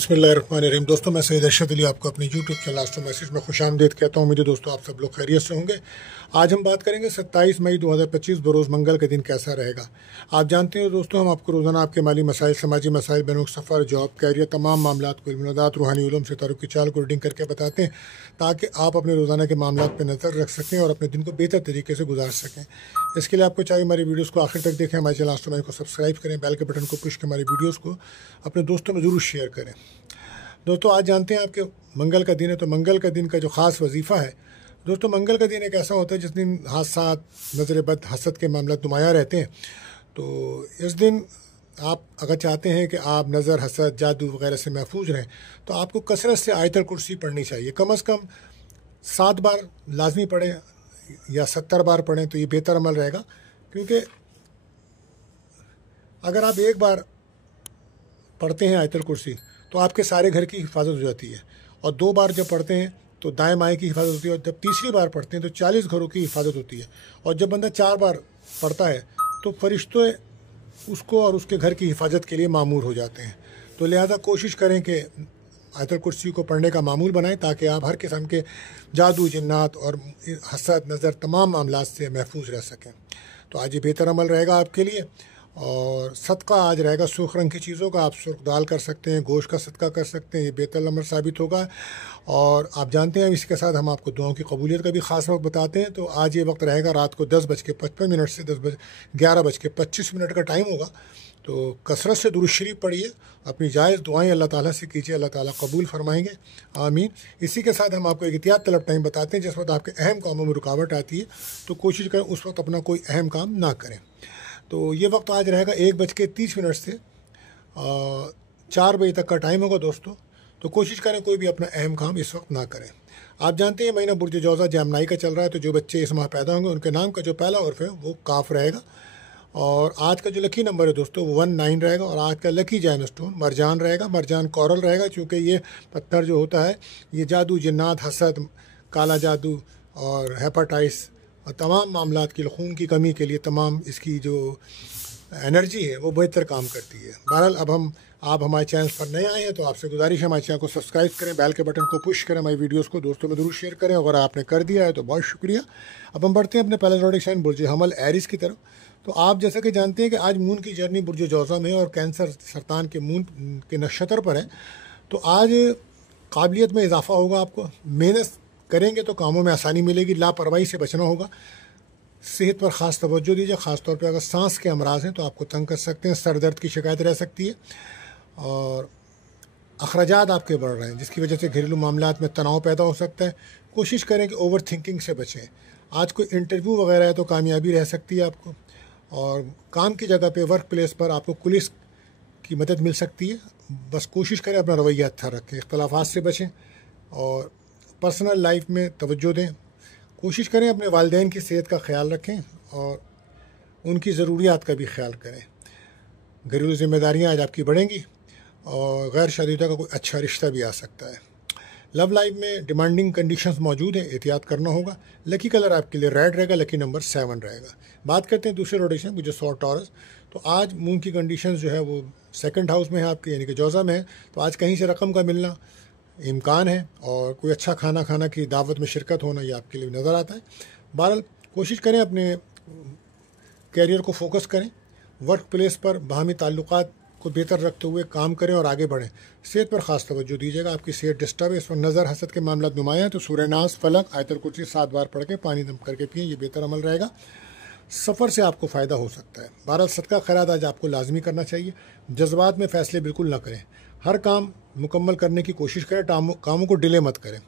बिस्मिल्लाहिर्रहमानिर्रहीम। दोस्तों, मैं सैयद अरशद अली आपको अपने यूट्यूब चैनल आस्ट्रो मैसेज में खुशामदीद कहता हूँ। उम्मीद है दोस्तों आप सब लोग खैरियत से होंगे। आज हम बात करेंगे 27 मई 2025 बरोज़ मंगल के दिन कैसा रहेगा। आप जानते हो दोस्तों, हम आपको रोज़ाना आपके माली मसाइल, समाजी मसाइल, बैनुल सफ़र, जॉब, कैरियर, तमाम मामलात को इल्मुनादात, रूहानी उलूम से तारुक़ की चाल को रीडिंग करके बताते हैं ताकि आप अपने रोज़ाना के मामलात पर नज़र रख सकें और अपने दिन को बेहतर तरीके से गुजार सकें। इसके लिए आपको चाहिए हमारी वीडियोज़ को आखिर तक देखें, हमारे चैनल आस्ट्रो मैसेज को सब्सक्राइब करें, बेल के बटन को पुश कर हमारी वीडियोज़ को अपने दोस्तों में ज़रूर शेयर करें। दोस्तों, आज जानते हैं आपके मंगल का दिन है, तो मंगल का दिन का जो ख़ास वजीफ़ा है दोस्तों, मंगल का दिन एक ऐसा होता है जिस दिन हादसात, नज़र बद, हसद के मामला नुमायाँ रहते हैं। तो इस दिन आप अगर चाहते हैं कि आप नज़र, हसद, जादू वगैरह से महफूज रहें तो आपको कसरत से आयतल कुर्सी पढ़नी चाहिए। कम अज़ कम 7 बार लाजमी पढ़ें या 70 बार पढ़ें तो ये बेहतर अमल रहेगा, क्योंकि अगर आप एक बार पढ़ते हैं आयतल कुर्सी तो आपके सारे घर की हिफाजत हो जाती है, और 2 बार जब पढ़ते हैं तो दाएं बाएं की हिफाजत होती है, और जब तीसरी बार पढ़ते हैं तो 40 घरों की हिफाजत होती है, और जब बंदा 4 बार पढ़ता है तो फरिश्ते उसको और उसके घर की हिफाजत के लिए मामूर हो जाते हैं। तो लिहाजा कोशिश करें कि आयतल कुर्सी को पढ़ने का मामूल बनाएं ताकि आप हर किस्म के जादू, जिन्नात और हसद, नज़र, तमाम मामलात से महफूज रह सकें। तो आज ये बेहतर अमल रहेगा आपके लिए। और सदका आज रहेगा सुर्ख रंग की चीज़ों का, आप सुर्ख दाल कर सकते हैं, गोश्त का सदका कर सकते हैं, ये बेहतर अमल साबित होगा। और आप जानते हैं इसके साथ हम आपको दुआओं की कबूलियत का भी ख़ास वक्त बताते हैं। तो आज ये वक्त रहेगा रात को 10:55 से 11:25 का टाइम होगा। तो कसरत से दुरूद शरीफ पढ़िए, अपनी जायज़ दुआएं अल्लाह ताला से कीजिए, अल्लाह ताला कबूल फरमाएंगे, आमीन। इसी के साथ हम आपको एक एहतियात तलब टाइम बताते हैं। जिस वक्त आपके अहम कामों में रुकावट आती है तो कोशिश करें उस वक्त अपना कोई अहम काम ना करें। तो ये वक्त आज रहेगा 1:30 से 4 बजे तक का टाइम होगा दोस्तों। तो कोशिश करें कोई भी अपना अहम काम इस वक्त ना करें। आप जानते हैं महीना बुर्ज जौज़ा जमनाई का चल रहा है, तो जो बच्चे इस माह पैदा होंगे उनके नाम का जो पहला हर्फ है वो काफ रहेगा। और आज का जो लकी नंबर है दोस्तों वो 19 रहेगा, और आज का लकी जैम स्टोन मरजान रहेगा, मरजान कोरल रहेगा। चूँकि ये पत्थर जो होता है ये जादू, जिन्नात, हसद, काला जादू और हेपाटाइटिस और तमाम मामलात की, खून की कमी के लिए तमाम इसकी जो एनर्जी है वो बेहतर काम करती है। बहरहाल अब आप हमारे चैनल पर नए आए हैं तो आपसे गुजारिश है हमारे चैनल को सब्सक्राइब करें, बेल के बटन को पुश करें, हमारी वीडियोस को दोस्तों में ज़रूर शेयर करें। अगर आपने कर दिया है तो बहुत शुक्रिया। अब हम बढ़ते हैं अपने पहले ज़ोडिक साइन बुर्ज हमल एरिस की तरफ। तो आप जैसा कि जानते हैं कि आज मून की जर्नी बुर्ज जौज़ा में और कैंसर सरतान के मून के नक्षत्र पर है। तो आज काबिलियत में इजाफा होगा, आपको मेहनत करेंगे तो कामों में आसानी मिलेगी, लापरवाही से बचना होगा। सेहत पर ख़ास तवज्जो दीजिए, ख़ास तौर पे अगर सांस के अमराज हैं तो आपको तंग कर सकते हैं, सर दर्द की शिकायत रह सकती है, और अखराजात आपके बढ़ रहे हैं जिसकी वजह से घरेलू मामलात में तनाव पैदा हो सकता है। कोशिश करें कि ओवर थिंकिंग से बचें। आज कोई इंटरव्यू वगैरह है तो कामयाबी रह सकती है आपको, और काम की जगह पे, वर्क प्लेस पर आपको पुलिस की मदद मिल सकती है। बस कोशिश करें अपना रवैया अच्छा रखें, इख्तलाफात से बचें, और पर्सनल लाइफ में तवज्जो दें। कोशिश करें अपने वालिदैन की सेहत का ख्याल रखें और उनकी ज़रूरियात का भी ख्याल करें। घरेलू ज़िम्मेदारियाँ आज आपकी बढ़ेंगी और गैर शादीशुदा का कोई अच्छा रिश्ता भी आ सकता है। लव लाइफ में डिमांडिंग कंडीशंस मौजूद हैं, एहतियात करना होगा। लकी कलर आपके लिए रेड रहेगा, लकी नंबर 7 रहेगा। बात करते हैं दूसरे रोटेशन मुझे 100 टॉरस। तो आज मून की कंडीशंस जो है वो 2nd हाउस में है आपके, यानी कि जौज़ा में है। तो आज कहीं से रकम का मिलना इम्कान है, और कोई अच्छा खाना खाना की दावत में शिरकत होना ये आपके लिए नज़र आता है। बहरहाल कोशिश करें अपने कैरियर को फोकस करें, वर्क प्लेस पर बाहमी ताल्लुकात को बेहतर रखते हुए काम करें और आगे बढ़ें। सेहत पर ख़ास तवज्जो दीजिएगा, आपकी सेहत डिस्टर्ब है, इस पर नज़र, हसद के मामला नुमायाँ हैं। तो सूरह नास, फलक, आयतल कुर्सी 7 बार पढ़ के पानी दम करके पिएँ, ये बेहतर अमल रहेगा। सफ़र से आपको फ़ायदा हो सकता है। बहरहाल सदका खैरात आज आपको लाजमी करना चाहिए। जज्बात में फ़ैसले बिल्कुल ना करें, हर काम मुकम्मल करने की कोशिश करें, कामों को डिले मत करें।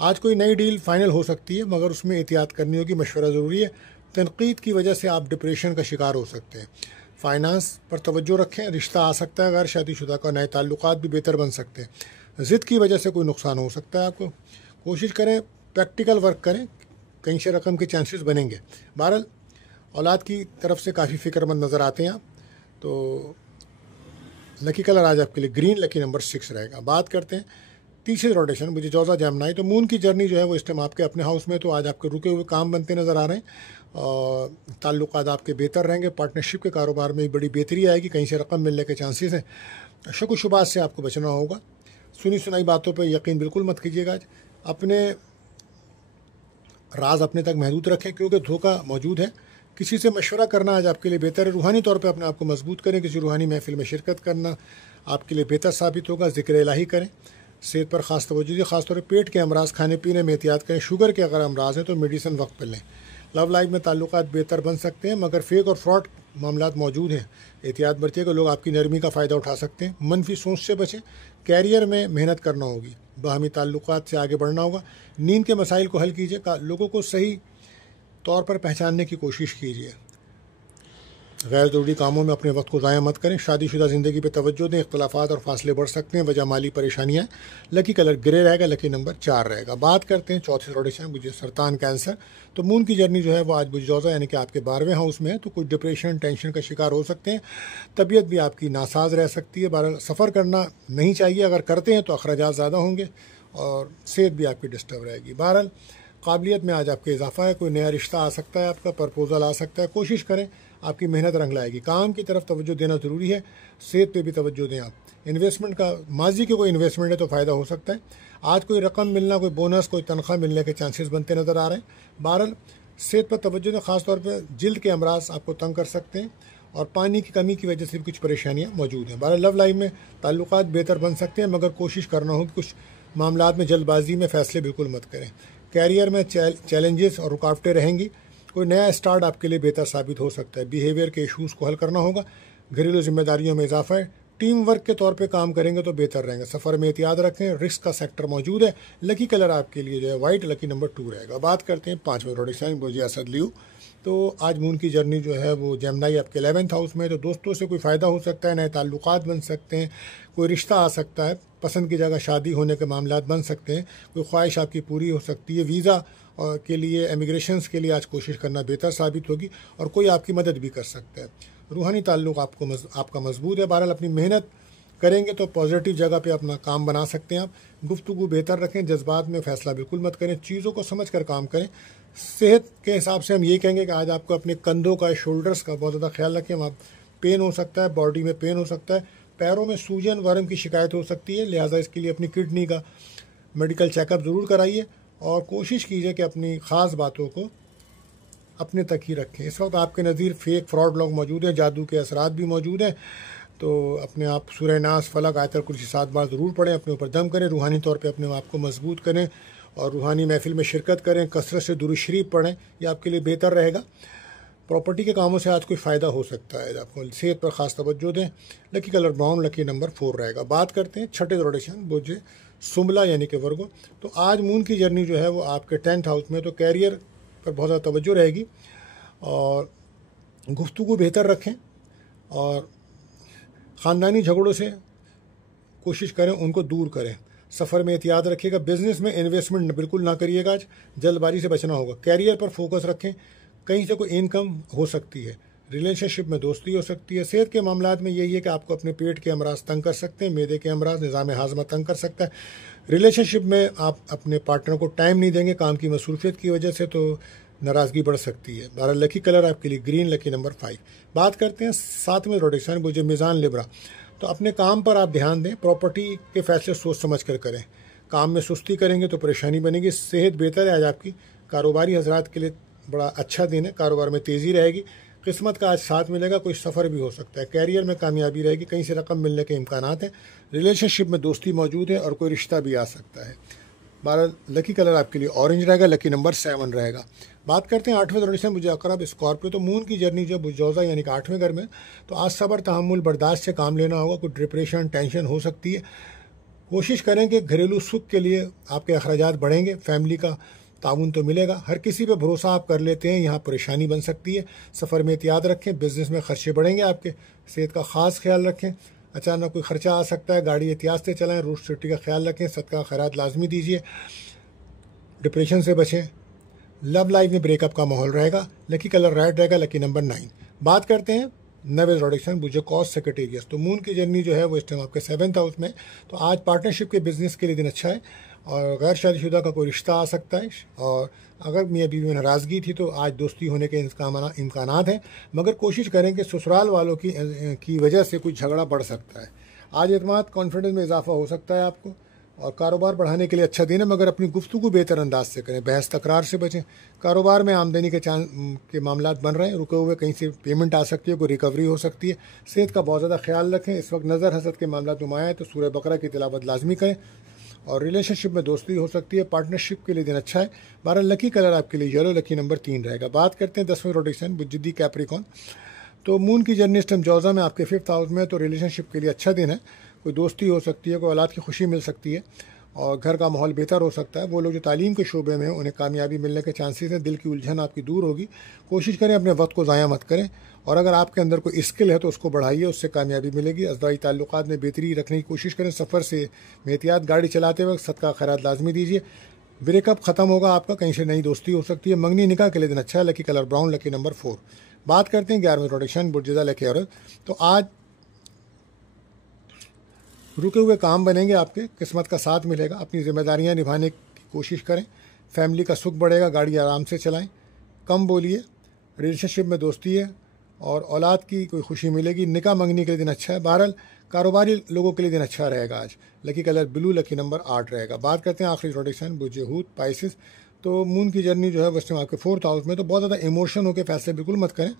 आज कोई नई डील फाइनल हो सकती है मगर उसमें एहतियात करनी होगी, मशवरा ज़रूरी है। तनकीद की वजह से आप डिप्रेशन का शिकार हो सकते हैं। फ़ाइनेंस पर तवज्जो रखें, रिश्ता आ सकता है गैर शादीशुदा का, नए ताल्लुकात भी बेहतर बन सकते हैं। ज़िद की वजह से कोई नुकसान हो सकता है आपको। कोशिश करें प्रैक्टिकल वर्क करें, कहीं से रकम के चांसेस बनेंगे। बहरहाल औलाद की तरफ से काफ़ी फ़िक्रमंद नज़र आते हैं आप। तो लकी कलर आज आपके लिए ग्रीन, लकी नंबर 6 रहेगा। बात करते हैं तीसरे रोटेशन मुझे जौज़ा जमनाई। तो मून की जर्नी जो है वो इस टाइम आपके अपने हाउस में, तो आज आपके रुके हुए काम बनते नज़र आ रहे हैं, और ताल्लुकात आपके बेहतर रहेंगे। पार्टनरशिप के कारोबार में बड़ी बेहतरी आएगी, कहीं से रकम मिलने के चांसेस हैं। शक व शुबात से आपको बचना होगा। सुनी सुनाई बातों पर यकीन बिल्कुल मत कीजिएगा। आज अपने राज अपने तक महदूद रखें क्योंकि धोखा मौजूद है। किसी से मशवरा करना आज आपके लिए बेहतर है। रूहानी तौर पे अपने आप को मजबूत करें। किसी रूहानी महफिल में शिरकत करना आपके लिए बेहतर साबित होगा। ज़िक्र इलाही करें। सेहत पर ख़ास तवज्जो दीजिए। ख़ासतौर पर पेट के अमराज, खाने पीने में एहतियात करें। शुगर के अगर अमराज हैं तो मेडिसिन वक्त पर लें। लव लाइफ में ताल्लुकात बेहतर बन सकते हैं मगर फेक और फ्रॉड मामलात मौजूद हैं। एहतियात बरतिएगा। लोग आपकी नरमी का फ़ायदा उठा सकते हैं। मनफी सोच से बचें। कैरियर में मेहनत करना होगी। बाहमी ताल्लुकात से आगे बढ़ना होगा। नींद के मसाइल को हल कीजिए। लोगों को सही तौर पर पहचानने की कोशिश कीजिए। गैर ज़रूरी कामों में अपने वक्त को ज़ाया मत करें। शादीशुदा ज़िंदगी पे तवज्जो दें। इख्तलाफात और फासले बढ़ सकते हैं। वजह माली परेशानियाँ। लकी कलर ग्रे रहेगा। लकी नंबर 4 रहेगा। बात करते हैं चौथे रोडेशन बुझे सरतान कैंसर। तो मून की जर्नी जो है वो आज बुझौज़ा यानी कि आपके 12वें हाउस में है। तो कुछ डिप्रेशन टेंशन का शिकार हो सकते हैं। तबीयत भी आपकी नासाज रह सकती है। बहरहाल सफ़र करना नहीं चाहिए। अगर करते हैं तो अखराजात ज़्यादा होंगे और सेहत भी आपकी डिस्टर्ब रहेगी। बहरहाल काबिलियत में आज आपके इजाफा है। कोई नया रिश्ता आ सकता है। आपका प्रपोजल आ सकता है। कोशिश करें। आपकी मेहनत रंग लाएगी। काम की तरफ तवज्जो देना ज़रूरी है। सेहत पे भी तवज्जो दें आप। इन्वेस्टमेंट का माजी के कोई इन्वेस्टमेंट है तो फ़ायदा हो सकता है। आज कोई रकम मिलना, कोई बोनस, कोई तनख्वाह मिलने के चांसेस बनते नज़र आ रहे हैं। बहरहाल सेहत पर तवज्जो दें। ख़ासतौर पर जिल्द के अमराज आपको तंग कर सकते हैं और पानी की कमी की वजह से भी कुछ परेशानियाँ मौजूद हैं। बहरहाल लव लाइफ में ताल्लुकात बेहतर बन सकते हैं मगर कोशिश करना हो कि कुछ मामलात में जल्दबाजी में फ़ैसले बिल्कुल मत करें। कैरियर में चैलेंजेस और रुकावटें रहेंगी। कोई नया स्टार्ट आपके लिए बेहतर साबित हो सकता है। बिहेवियर के इशूज़ को हल करना होगा। घरेलू जिम्मेदारियों में इजाफा है। टीम वर्क के तौर पे काम करेंगे तो बेहतर रहेंगे। सफ़र में एहतियात रखें। रिस्क का सेक्टर मौजूद है। लकी कलर आपके लिए जो है वाइट। लकी नंबर 2 रहेगा। बात करते हैं 5वें रोडेशन बुर्ज असद लियो। तो आज मून की जर्नी जो है वो जेमिनी आपके 11th हाउस में। तो दोस्तों से कोई फ़ायदा हो सकता है। नए ताल्लुकात बन सकते हैं। कोई रिश्ता आ सकता है। पसंद की जगह शादी होने के मामलात बन सकते हैं। कोई ख्वाहिश आपकी पूरी हो सकती है। वीज़ा के लिए, इमिग्रेशंस के लिए आज कोशिश करना बेहतर साबित होगी और कोई आपकी मदद भी कर सकता है। रूहानी ताल्लुक़ आपका मजबूत है। बहरहाल अपनी मेहनत करेंगे तो पॉजिटिव जगह पे अपना काम बना सकते हैं आप। गुफ्तगू बेहतर रखें। जज्बात में फ़ैसला बिल्कुल मत करें। चीज़ों को समझ कर काम करें। सेहत के हिसाब से हम ये कहेंगे कि आज आपको अपने कंधों का, शोल्डर्स का बहुत ज़्यादा ख्याल रखें। वहाँ पेन हो सकता है। बॉडी में पेन हो सकता है। पैरों में सूजन वर्म की शिकायत हो सकती है। लिहाजा इसके लिए अपनी किडनी का मेडिकल चेकअप ज़रूर कराइए और कोशिश कीजिए कि अपनी ख़ास बातों को अपने तक ही रखें। इस वक्त आपके नज़ीर फेक फ्रॉड लोग मौजूद हैं। जादू के असरात भी मौजूद हैं। तो अपने आप सूरह नास, फलक, आयतल कुर्सी 7 बार ज़रूर पढ़ें। अपने ऊपर दम करें। रूहानी तौर पे अपने आप को मजबूत करें और रूहानी महफिल में शिरकत करें। कसरत से दुरूद शरीफ पढ़ें। ये आपके लिए बेहतर रहेगा। प्रॉपर्टी के कामों से आज कोई फ़ायदा हो सकता है। आपको सेहत पर ख़ास तवज्जो दें। Lucky colour brown. Lucky number 4 रहेगा। बात करते हैं छठे रोटेशन बुझे सुमला यानी कि वर्गो। तो आज मून की जर्नी जो है वो आपके 10th हाउस में। तो कैरियर पर बहुत ज़्यादा तवज्जो रहेगी और गुफ्तगू बेहतर रखें और ख़ानदानी झगड़ों से कोशिश करें उनको दूर करें। सफ़र में एहतियात रखिएगा। बिज़नेस में इन्वेस्टमेंट बिल्कुल ना करिएगा। आज जल्दबाजी से बचना होगा। कैरियर पर फोकस रखें। कहीं से कोई इनकम हो सकती है। रिलेशनशिप में दोस्ती हो सकती है। सेहत के मामलात में यही है कि आपको अपने पेट के अमराज तंग कर सकते हैं। मैदे के अमराज, निज़ाम हाज़मा तंग कर सकता है। रिलेशनशिप में आप अपने पार्टनर को टाइम नहीं देंगे काम की मसरूफियत की वजह से, तो नाराज़गी बढ़ सकती है। बहरहाल लकी कलर आपके लिए ग्रीन। Lucky number 5। बात करते हैं 7वें रोटेशन बुझे मिज़ान लिब्रा। तो अपने काम पर आप ध्यान दें। प्रॉपर्टी के फैसले सोच समझ कर करें। काम में सुस्ती करेंगे तो परेशानी बनेगी। सेहत बेहतर है आज आपकी। कारोबारी हजरात के लिए बड़ा अच्छा दिन है। कारोबार में तेज़ी रहेगी। किस्मत का आज साथ मिलेगा। कोई सफ़र भी हो सकता है। कैरियर में कामयाबी रहेगी। कहीं से रकम मिलने के इम्कानात हैं। रिलेशनशिप में दोस्ती मौजूद है और कोई रिश्ता भी आ सकता है। बहरहाल लकी कलर आपके लिए ऑरेंज रहेगा। लकी नंबर 7 रहेगा। बात करते हैं 8वें रोटेशन बुझे अकरब स्कॉर्पियो। तो मून की जर्नी जो बुझौज़ा यानी कि 8वें घर में। तो आज सब्र, तहम्मुल, बर्दाश्त से काम लेना होगा। कुछ डिप्रेशन, टेंशन हो सकती है। कोशिश करें कि घरेलू सुख के लिए आपके अखराजात बढ़ेंगे। फैमिली का ताउन तो मिलेगा। हर किसी पे भरोसा आप कर लेते हैं, यहाँ परेशानी बन सकती है। सफ़र में एहतियात रखें। बिज़नेस में खर्चे बढ़ेंगे आपके। सेहत का ख़ास ख्याल रखें। अचानक कोई ख़र्चा आ सकता है। गाड़ी एहतियात से चलाएं। रूट सेफ्टी का ख्याल रखें। सदका खैरात लाजमी दीजिए। डिप्रेशन से बचें। लव लाइफ में ब्रेकअप का माहौल रहेगा। लकी कलर रेड रहेगा। Lucky number 9। बात करते हैं 9वें रोटेशन बुझे कॉस सेक्रेटेरियस। तो मून की जर्नी जो है वो इस टाइम आपके 7th हाउस में। तो आज पार्टनरशिप के बिज़नेस के लिए दिन अच्छा है और गैर शादीशुदा का कोई रिश्ता आ सकता है। और अगर मियाँ बीवी में नाराज़गी थी तो आज दोस्ती होने के इम्कानात हैं। मगर कोशिश करें कि ससुराल वालों की वजह से कोई झगड़ा बढ़ सकता है। आज एतमाद कॉन्फिडेंस में इजाफा हो सकता है आपको। और कारोबार बढ़ाने के लिए अच्छा दिन है, मगर अपनी गुफ्तगू बेहतर अंदाज से करें, बहस तकरार से बचें। कारोबार में आमदनी के मामलात बन रहे हैं, रुके हुए कहीं से पेमेंट आ सकती है, कोई रिकवरी हो सकती है। सेहत का बहुत ज़्यादा ख्याल रखें। इस वक्त नज़र हसद के मामला नुमाया है तो सूरह बकरा की तिलावत लाजमी करें। और रिलेशनशिप में दोस्ती हो सकती है, पार्टनरशिप के लिए दिन अच्छा है। 12 लकी कलर आपके लिए येलो, लकी नंबर 3 रहेगा। बात करते हैं 10वें रोटेशन बुज्जिदी कैप्रिकॉन। तो मून की जर्नी इस टाइम जौज़ा में आपके 5th हाउस में है, तो रिलेशनशिप के लिए अच्छा दिन है। कोई दोस्ती हो सकती है, कोई औलाद की खुशी मिल सकती है और घर का माहौल बेहतर हो सकता है। वो लोग जो तालीम के शोबे में हैं उन्हें कामयाबी मिलने के चांसेस हैं। दिल की उलझन आपकी दूर होगी। कोशिश करें अपने वक्त को ज़ाया मत करें, और अगर आपके अंदर कोई स्किल है तो उसको बढ़ाइए, उससे कामयाबी मिलेगी। अज़दवाई ताल्लुकात में बेहतरी रखने की कोशिश करें। सफ़र से एहतियात, गाड़ी चलाते वक्त सदका खैरात लाजमी दीजिए। ब्रेकअप ख़त्म होगा आपका, कहीं से नई दोस्ती हो सकती है। मंगनी निकाह के लिए दिन अच्छा है। Lucky colour brown, lucky number 4। बात करते हैं 11वें रोटेशन बुर्जिदा लकी औरत। तो आज रुके हुए काम बनेंगे आपके, किस्मत का साथ मिलेगा। अपनी जिम्मेदारियां निभाने की कोशिश करें, फैमिली का सुख बढ़ेगा। गाड़ी आराम से चलाएं, कम बोलिए। रिलेशनशिप में दोस्ती है और औलाद की कोई खुशी मिलेगी। निकाह मंगनी के लिए दिन अच्छा है। बहरहाल कारोबारी लोगों के लिए दिन अच्छा रहेगा आज। Lucky colour blue, lucky number 8 रहेगा। बात करते हैं आखिरी रोटेशन बुजहूत पाइसिस। तो मून की जर्नी जो है वैसे आपके 4th हाउस में, तो बहुत ज़्यादा इमोशन होकर फैसले बिल्कुल मत करें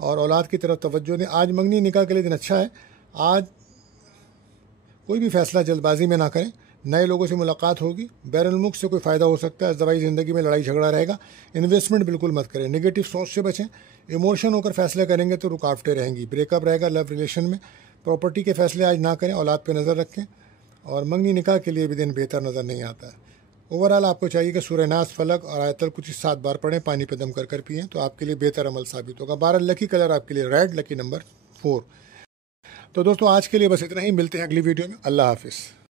और औलाद की तरफ तवज्जो दें। आज मंगनी निकाह के लिए दिन अच्छा है। आज कोई भी फैसला जल्दबाजी में ना करें। नए लोगों से मुलाकात होगी, बैरुल मुल्क से कोई फ़ायदा हो सकता है। दवाई ज़िंदगी में लड़ाई झगड़ा रहेगा। इन्वेस्टमेंट बिल्कुल मत करें। नेगेटिव सोच से बचें। इमोशन होकर फैसले करेंगे तो रुकावटें रहेंगी। ब्रेकअप रहेगा लव रिलेशन में। प्रॉपर्टी के फैसले आज ना करें, औलाद पे नज़र रखें। और मंगनी निकाह के लिए भी दिन बेहतर नज़र नहीं आता है। ओवरऑल आपको चाहिए कि सूरह नास, फलक और आयतल कुछ 7 बार पढ़ें, पानी पे दम कर पिएँ, तो आपके लिए बेहतर अमल साबित होगा। 12 लकी कलर आपके लिए रेड, लकी नंबर 4। तो दोस्तों आज के लिए बस इतना ही। मिलते हैं अगली वीडियो में। अल्लाह हाफिज़।